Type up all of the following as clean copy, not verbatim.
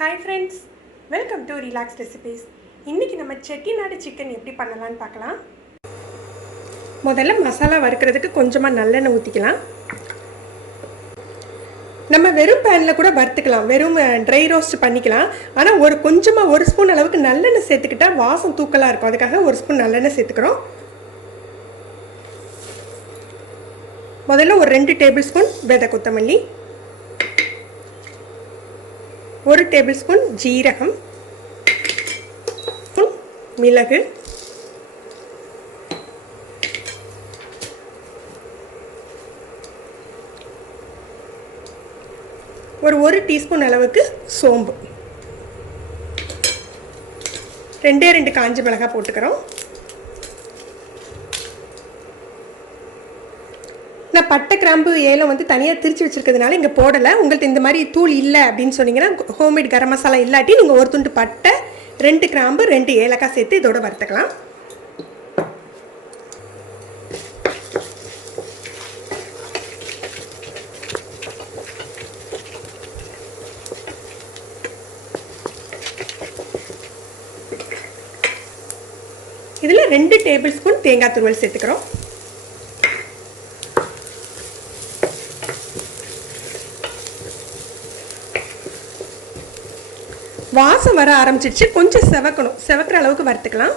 Hi friends, welcome to relax recipes. இன்றைக்கி நம்ம Chettinad chicken எப்படி பண்ணலான்னு பார்க்கலாம். முதல்ல மசாலா வறுக்கிறதுக்கு கொஞ்சமாக நல்லெண்ணெய் ஊற்றிக்கலாம். நம்ம வெறும் பேனில் கூட வறுத்துக்கலாம், வெறும் ட்ரை ரோஸ்ட் பண்ணிக்கலாம். ஆனால் ஒரு ஸ்பூன் அளவுக்கு நல்லெண்ணெய் சேர்த்துக்கிட்டால் வாசம் தூக்கலாக இருக்கும். அதுக்காக ஒரு ஸ்பூன் நல்லெண்ணெய் சேர்த்துக்கிறோம். முதல்ல ஒரு 2 டேபிள் ஸ்பூன் விதை கொத்தமல்லி, 1 டேபிள் ஸ்பூன் ஜீரகம், மிளகு, ஒரு 1 டீஸ்பூன் அளவுக்கு சோம்பு, 2 காஞ்ச மிளகாய் போட்டுக்கிறோம். நான் பட்டை கிராம்பு ஏலம் தனியாக திரிச்சு வச்சுருக்கிறதுனால இங்கே போடலை. உங்கள்கிட்ட இந்த மாதிரி தூள் இல்லை அப்படின்னு சொன்னீங்கன்னா, ஹோம்மேட் கரம் மசாலா இல்லாட்டி நீங்கள் ஒரு துண்டு பட்டை, 2 கிராம்பு, 2 ஏலக்காய் சேர்த்து இதோட வறுத்துக்கலாம். இதில் 2 டேபிள் ஸ்பூன் தேங்காய் துருவல் சேர்த்துக்கிறோம். வாசம் வர ஆரம்பிச்சிடுச்சு, கொஞ்சம் செவக்கிற அளவுக்கு வறுத்துக்கலாம்.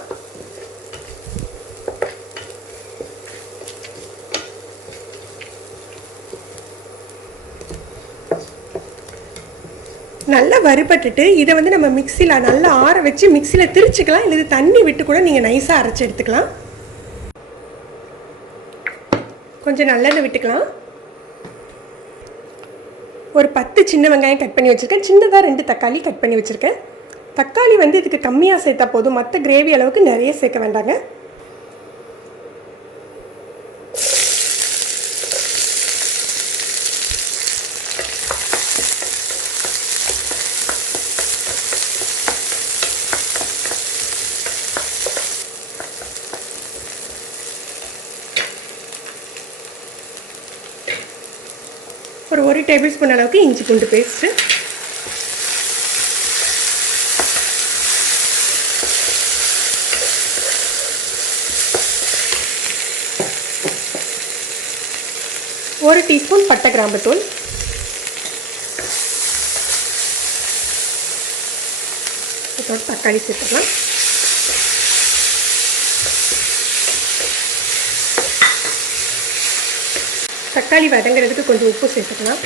நல்லா வறுபட்டுட்டு இதை நம்ம மிக்சியில் நல்லா ஆற வச்சு மிக்சியில் திரிச்சுக்கலாம். இல்லை தண்ணி விட்டு கூட நீங்கள் நைஸாக அரைச்சி எடுத்துக்கலாம். கொஞ்சம் நல்லெண்ணெய் விட்டுக்கலாம். ஒரு 10 சின்ன வெங்காயம் கட் பண்ணி வச்சுருக்கேன். சின்னதாக 2 தக்காளி கட் பண்ணி வச்சுருக்கேன். தக்காளி இதுக்கு கம்மியாக சேர்த்தா போதும், மற்ற கிரேவி அளவுக்கு நிறைய சேர்க்க வேண்டாங்க. ஒரு 1 டேபிள் ஸ்பூன் அளவுக்கு இஞ்சி பூண்டு பேஸ்ட்டு, ஒரு டீஸ்பூன் பட்டை கிராம்பு தூள், இதோட தக்காளி சேர்த்துக்கலாம். தக்காளி வதங்கிறதுக்கு கொஞ்சம் உப்பு சேர்த்துக்கலாம்.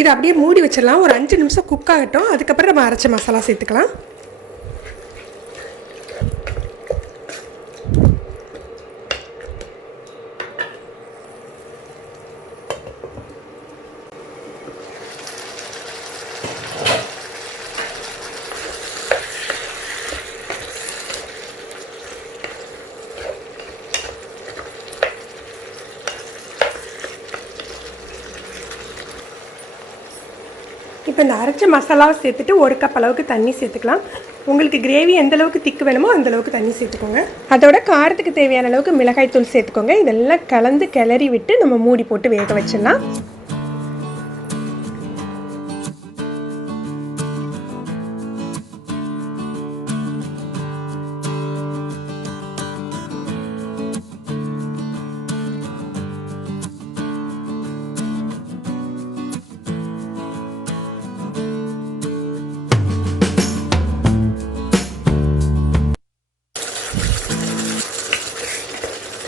இதை அப்படியே மூடி வச்சிடலாம். ஒரு 5 நிமிஷம் குக் ஆகட்டும். அதுக்கப்புறம் நம்ம அரைச்ச மசாலா சேர்த்துக்கலாம். இப்போ இந்த அரைச்ச மசாலாவை சேர்த்துட்டு 1 கப் அளவுக்கு தண்ணி சேர்த்துக்கலாம். உங்களுக்கு கிரேவி எந்த அளவுக்கு திக்கு வேணுமோ அந்தளவுக்கு தண்ணி சேர்த்துக்கோங்க. அதோட காரத்துக்கு தேவையான அளவுக்கு மிளகாய் தூள் சேர்த்துக்கோங்க. இதெல்லாம் கலந்து கிளறி விட்டு நம்ம மூடி போட்டு வேக வச்சிடலாம்.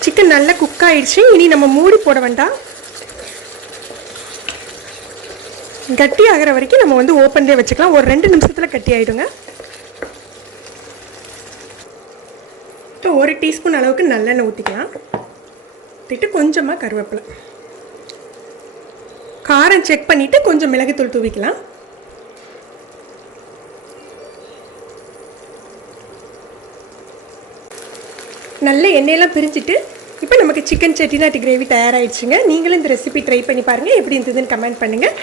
சிக்கன் நல்லா குக் ஆயிடுச்சு. இனி நம்ம மூடி போட வேண்டாம். கட்டி ஆகிற வரைக்கும் நம்ம ஓப்பன்லேயே வச்சுக்கலாம். ஒரு 2 நிமிஷத்தில் கட்டி ஆகிடுங்க. 1 டீஸ்பூன் அளவுக்கு நல்லெண்ணெய் ஊற்றிக்கலாம். ஊற்றிட்டு கொஞ்சமாக கருவேப்பிலை, காரம் செக் பண்ணிவிட்டு கொஞ்சம் மிளகுத்தூள் தூவிக்கலாம். நல்ல எண்ணெயெல்லாம் பிரிஞ்சுட்டு இப்போ நமக்கு சிக்கன் செட்டிநாட்டு கிரேவி தயாராகிடுச்சுங்க. நீங்களும் இந்த ரெசிபி ட்ரை பண்ணி பாருங்கள், எப்படி இருந்ததுன்னு கமெண்ட் பண்ணுங்கள்.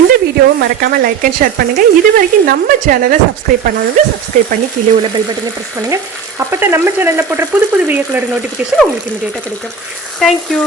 இந்த வீடியோவை மறக்காமல் லைக் அண்ட் ஷேர் பண்ணுங்கள். இது வரைக்கும் நம்ம சேனலை சப்ஸ்கிரைப் பண்ணாதவங்க சப்ஸ்கிரைப் பண்ணி கீழே உள்ள பெல் பட்டனை ப்ரெஸ் பண்ணுங்கள். அப்போ தான் நம்ம சேனலில் போடுற புது புது வீடியோக்களோட நோட்டிஃபிகேஷன் உங்களுக்கு இமீடியட்டாக கிடைக்கும். தேங்க்யூ.